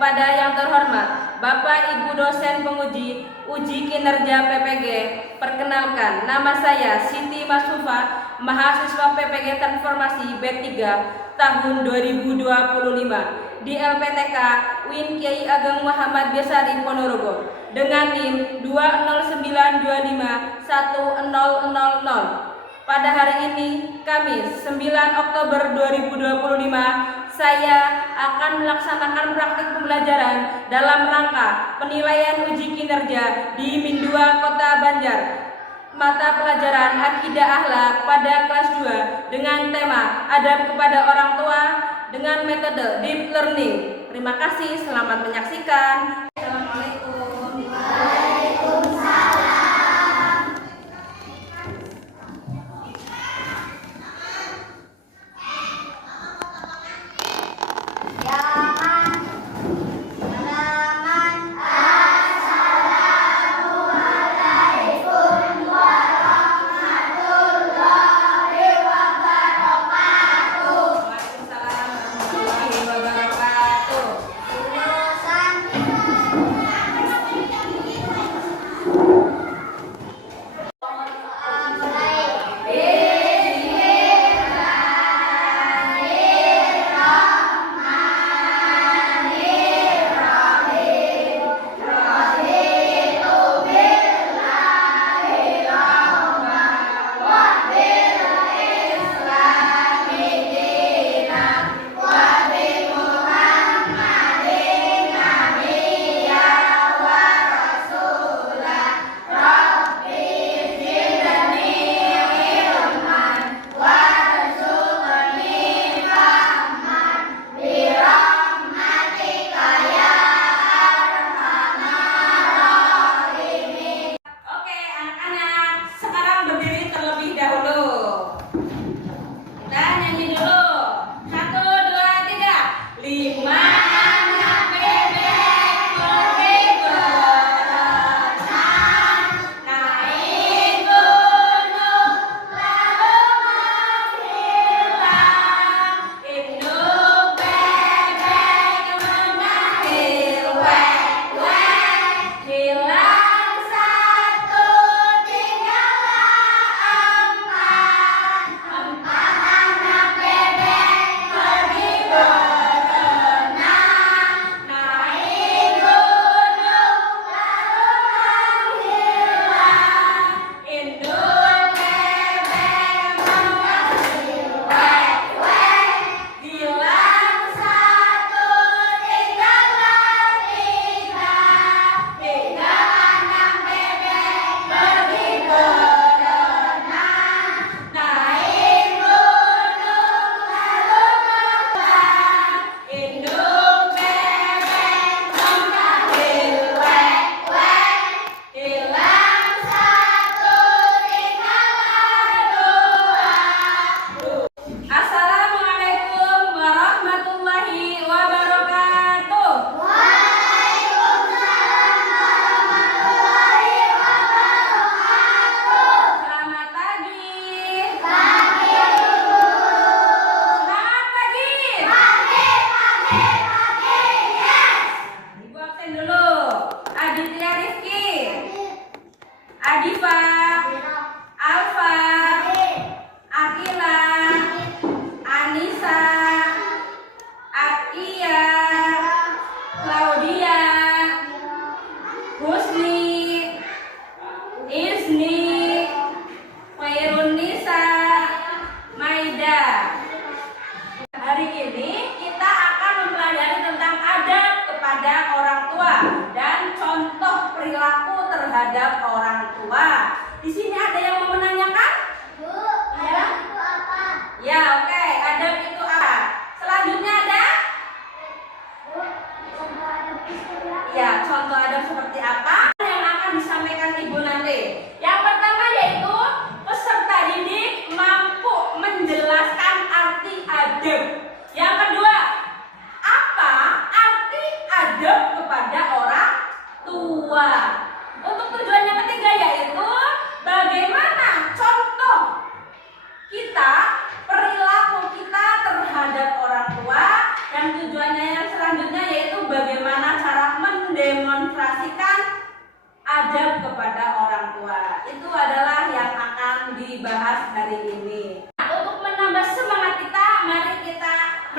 Kepada yang terhormat Bapak Ibu dosen penguji uji kinerja PPG, perkenalkan nama saya Siti Masufah, mahasiswa PPG Transformasi B3 tahun 2025 di LPTK UIN Kiai Ageng Muhammad Besari Ponorogo dengan NIM 209251000. Pada hari ini, Kamis 9 Oktober 2025, saya akan melaksanakan praktik pembelajaran dalam rangka penilaian uji kinerja di Min 2 Kota Banjar, mata pelajaran Akidah Akhlak pada kelas 2 dengan tema Adab kepada Orang Tua dengan metode Deep Learning. Terima kasih, selamat menyaksikan. Assalamualaikum.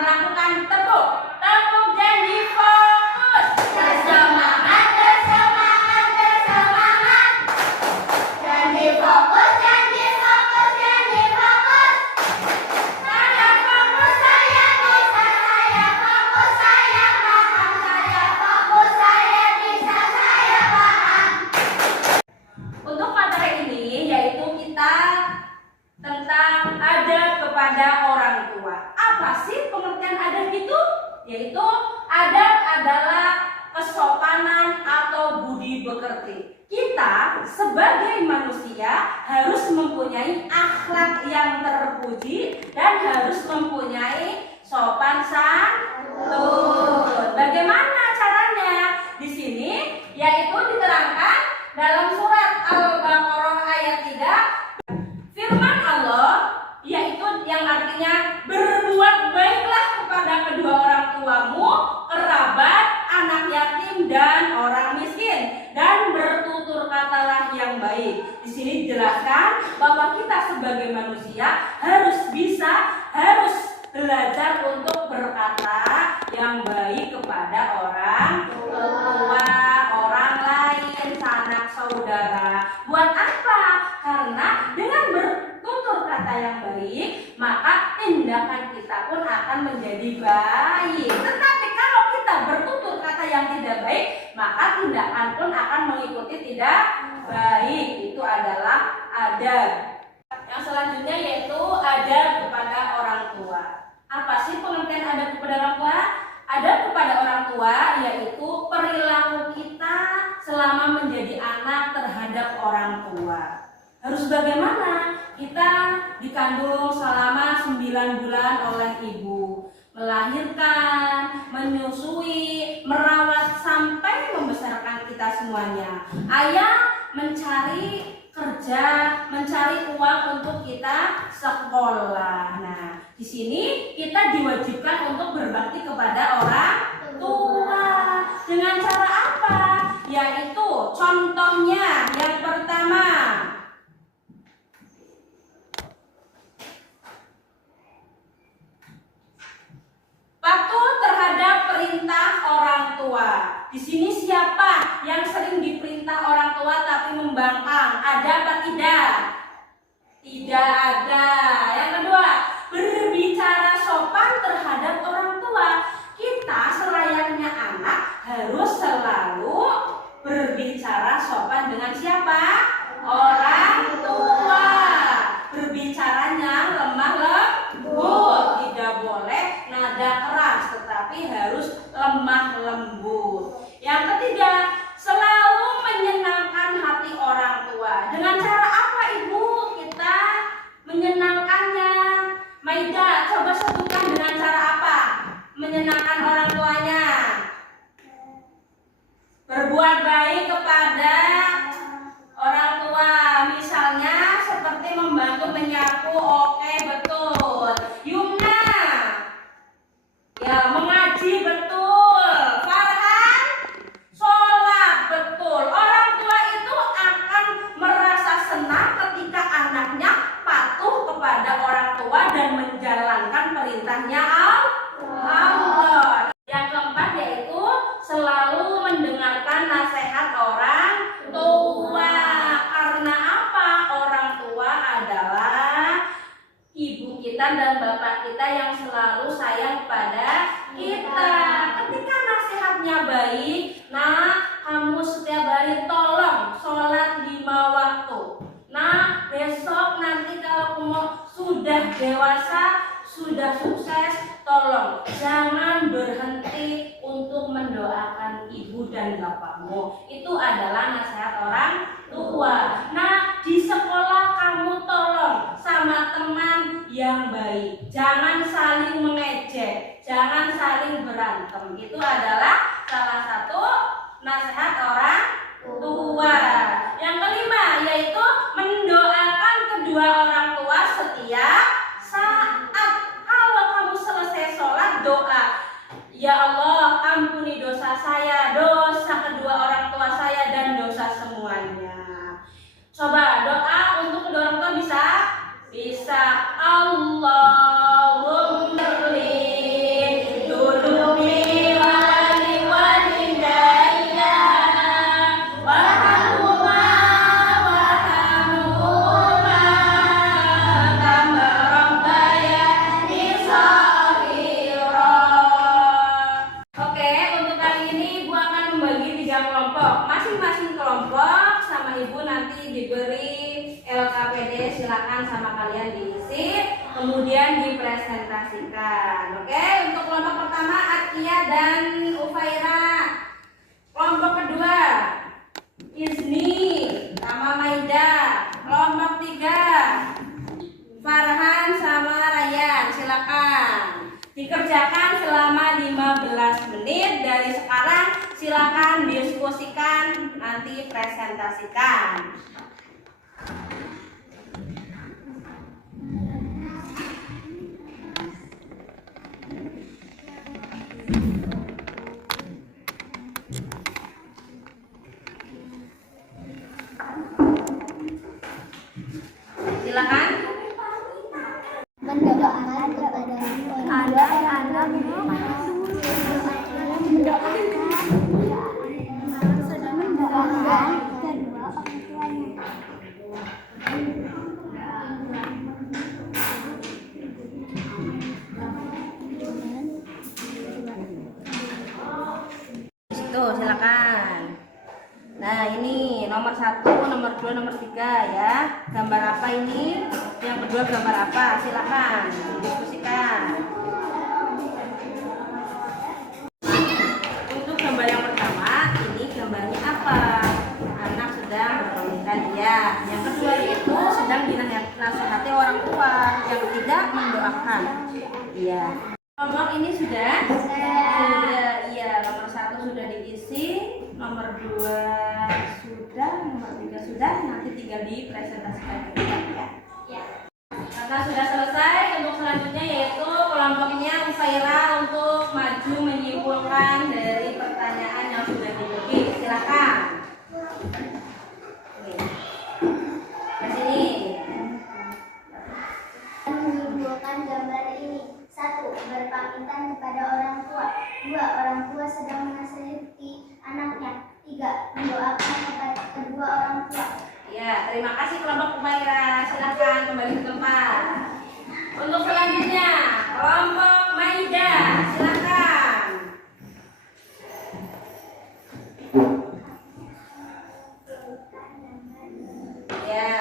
melakukan tepuk janji fokus. Bersemangat, bersemangat, bersemangat. Janji fokus, janji fokus, janji fokus. Saya fokus, saya bisa, saya fokus, saya paham, saya fokus, saya bisa, saya paham. Untuk materi ini yaitu kita tentang adab kepada orang tua. Apa sih pengertian adab itu? Yaitu adab adalah kesopanan atau budi pekerti. Kita sebagai manusia harus mempunyai akhlak yang terpuji dan harus mempunyai sopan santun. Bagaimana caranya? Di sini yaitu diterangkan dalam surat Al-Baqarah ayat 3, firman Allah yaitu yang artinya berbuat baiklah kepada kedua orang tuamu, kerabat, anak yatim dan orang miskin, dan bertutur katalah yang baik. Di sini dijelaskan bahwa kita sebagai manusia harus belajar untuk berkata yang baik kepada orang tua, orang lain, sanak saudara. Buat apa? Karena dengan bertutur kata yang baik, maka tindakan kita pun akan menjadi baik. Tetapi kalau kita bertutur kata yang tidak baik, maka tindakan pun akan mengikuti tidak baik. Itu adalah adab. Yang selanjutnya yaitu adab kepada orang tua. Apa sih pengertian adab kepada orang tua? Adab kepada orang tua yaitu perilaku kita selama menjadi anak terhadap orang tua. Harus bagaimana? Kita dikandung selama 9 bulan oleh ibu, melahirkan, menyusui, merawat sampai membesarkan kita semuanya. Ayah mencari kerja, mencari uang untuk kita sekolah. Nah, di sini kita diwajibkan untuk berbakti kepada orang tua. Dengan cara apa? Yaitu contohnya yang pertama, patuh terhadap perintah orang tua. Di sini siapa yang sering diperintah orang tua tapi membangkang? Ada apa tidak? Tidak ada. Yang kedua, berbicara sopan terhadap orang tua. Kita selayaknya anak harus selalu berbicara sopan dengan siapa? Orang tua. Berbicaranya lemah lembut, tidak boleh nada keras, tetapi harus lemah lembut. Yang ketiga, selalu menyenangkan hati orang tua. Dengan cara apa ibu kita menyenangkannya? Maida, coba sebutkan dengan cara apa menyenangkan orang tuanya. Berbuat baik kepada orang tua, misalnya seperti membantu menyapu. Oke, betul. Yumna, ya mengaji, betul. Farhan, sholat, betul. Orang tua itu akan merasa senang ketika anaknya patuh kepada orang tua dan menjalankan perintahnya Allah. Yang keempat yaitu selalu mendengarkan nasihat orang tua. Karena apa? Orang tua adalah ibu kita dan bapak kita yang selalu sayang pada kita. Ketika nasihatnya baik, nah kamu setiap hari tolong sholat 5 waktu. Nah besok nanti kalau kamu sudah dewasa, sudah sukses, tolong jangan berhenti untuk mendoakan ibu dan bapakmu. Itu adalah nasihat orang tua. Nah di sekolah kamu tolong sama teman yang baik, jangan saling mengejek, jangan saling berantem. Itu adalah salah satu nasihat orang tua. Yang kelima yaitu mendoakan kedua orang tua setiap saat. Kalau kamu selesai sholat, doa, ya Allah ampuni dosa saya, dosa kedua orang tua saya, dan dosa semuanya. Coba doa untuk kedua orang tua, bisa? Bisa. Allahumma dilanjutkan. Oke, untuk kelompok pertama Atkia dan Ufaira. Kelompok kedua Izni sama Maida. Kelompok tiga Farhan sama Rayyan. Silakan dikerjakan selama 15 menit dari sekarang. Silakan diskusikan, nanti presentasikan. Silakan. Mendoakan kepada anak-anak mendoakan kedua orang tuanya. Itu silakan. Nah, ini nomor 1, nomor 2, nomor 3 ya. Gambar apa ini? Yang kedua gambar apa? Silakan diskusikan. Untuk gambar yang pertama, ini gambarnya apa? Anak sedang berpamitan ya. Yang kedua itu sedang dinasihati orang tua. Yang ketiga mendoakan. Iya. Nomor ini sudah? Sudah, iya. Nomor 1 sudah diisi, nomor 2 sudah, nomor 3 sudah. Nanti tinggal dipresentasikan ke kita ya. Karena sudah selesai, untuk selanjutnya yaitu kelompoknya Ufaira untuk maju menyimpulkan dari pertanyaan yang sudah diberi. Silakan. Oke. Ke sini. Menyimpulkan gambar ini. 1. Berpamitan kepada orang tua. 2. Orang tua sedang menasihati anaknya. 3. Mendoakan kepada kedua orang tua. Ya, terima kasih kelompok Ufaira. Silakan kembali ke tempat. Untuk selanjutnya, kelompok Maida. Silakan. Ya.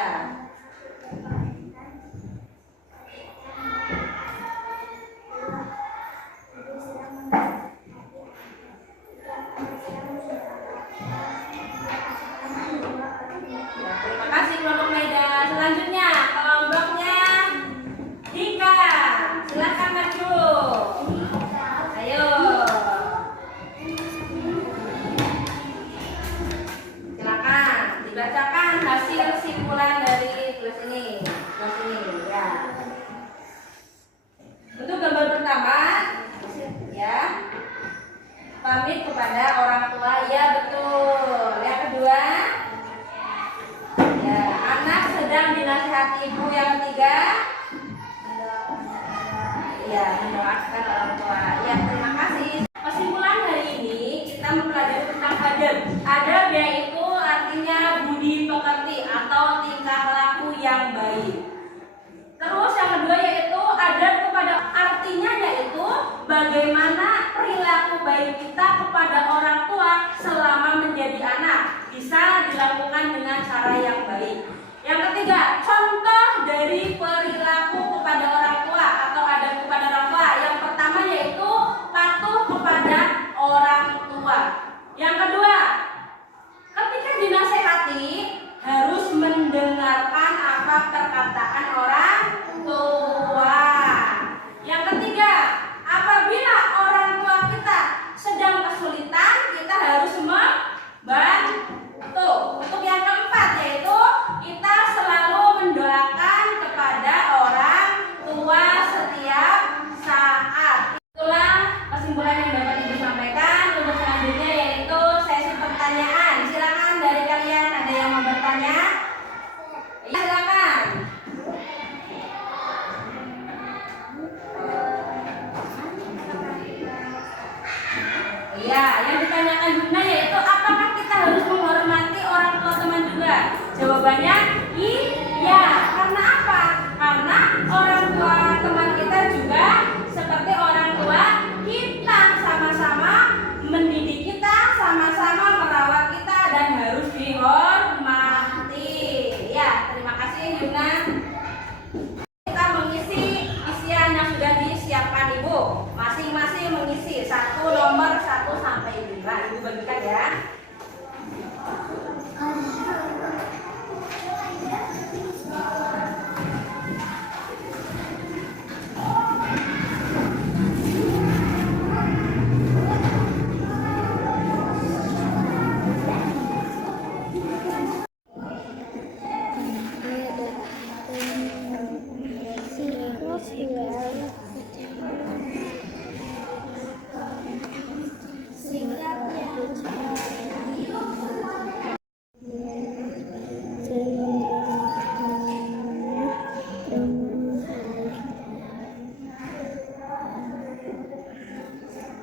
Terima kasih kelompok Maida. Selanjutnya kelompoknya Dika. Silakan maju. Ayo. Silakan dibacakan hasil simpulan dari tulis ini. Tulis ini ya. Untuk gambar pertama ya. Pamit kepada orang tua. Ya betul. Yang kedua ya, anak sedang dinasihati ibu. Yang ketiga ya, mendoakan orang tua. Ya, terima kasih. Kesimpulan hari ini kita mempelajari tentang adab. Adab yaitu artinya budi pekerti atau tingkah laku yang baik. Terus yang kedua yaitu adab kepada, artinya yaitu bagaimana perilaku baik kita kepada orang tua selama menjadi anak bisa dilakukan dengan cara yang baik. Yang ketiga, contoh dari perilaku kepada orang tua atau adab kepada orang tua. Yang pertama yaitu patuh kepada orang tua. Yang kedua, ketika dinasehati harus mendengarkan apa perkataan orang tua. Yang ketiga, apabila orang tua kita sedang kesulitan, kita harus membantu. Untuk yang keempat yaitu kita selalu mendoakan kepada orang tua setiap saat. Itulah kesimpulan yang dapat Ibu sampaikan. Untuk selanjutnya yaitu sesi pertanyaan. Silakan dari kalian ada yang mau bertanya? Ya, silakan. Iya, yang ditanyakan Bunda yaitu apakah kita harus menghormati orang tua teman juga? Jawabannya iya. Karena apa? Karena orang tua teman kita juga seperti orang tua kita, sama-sama mendidik kita, sama-sama merawat kita dan harus dihormati. Ya, terima kasih Yuna. Kita mengisi isian yang sudah disiapkan masing-masing mengisi satu nomor 1 sampai 5. Ibu bagikan ya.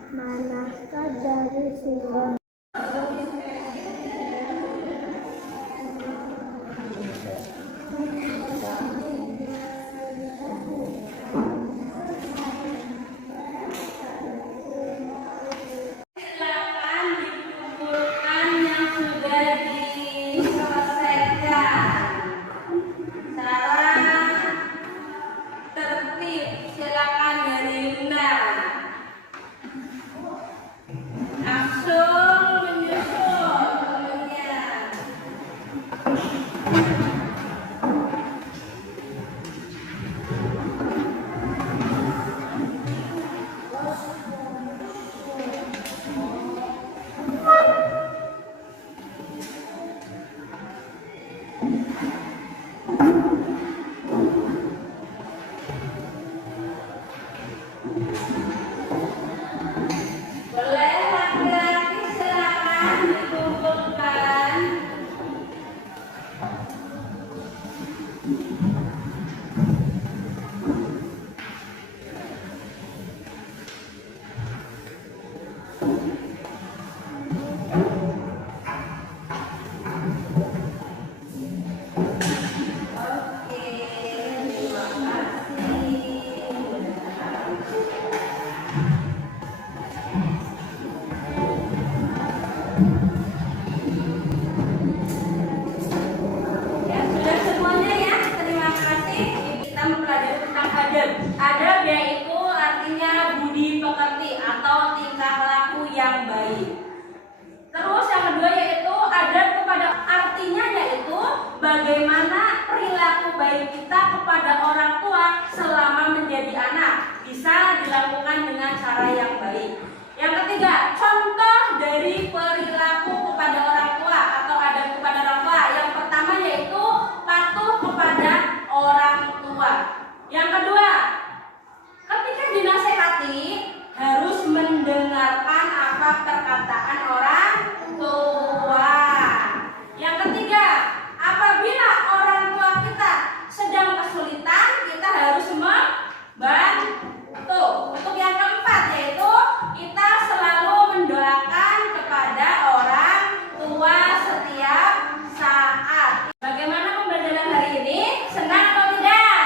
Manakah dari singgung? Silakan dikumpulkan yang sudah diselesaikan. Cara tertib silakan dari Yunda. Langsung menyusul temennya. Boleh laki-laki silakan dikumpulkan. Oke, terima kasih. Ya, sudah semuanya ya. Terima kasih. Kita mempelajari tentang adab. Adab yaitu artinya budi pekerti atau tingkah laku yang baik. Terus yang kedua yaitu adab kepada artinya yaitu bagaimana perilaku baik kita kepada orang tua selama menjadi anak bisa dilakukan dengan cara yang baik. Yang ketiga, contoh dari perilaku kepada orang tua atau adab kepada orang tua. Yang pertama yaitu patuh kepada orang tua. Yang kedua, ketika dinasehati harus mendengarkan apa perkataan orang tua. Yang ketiga, apabila orang tua kita sedang kesulitan, kita harus membantu. Untuk yang keempat yaitu kita selalu mendoakan kepada orang tua setiap saat. Bagaimana pembelajaran hari ini? Senang atau tidak?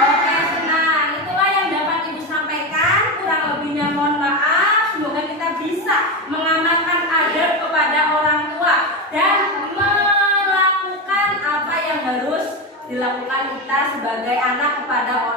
Oke, senang. Itulah yang dapat Ibu sampaikan. Kurang lebihnya mohon maaf. Semoga kita bisa mengamalkan adab kepada orang tua dan melakukan apa yang harus dilakukan kita sebagai anak kepada orang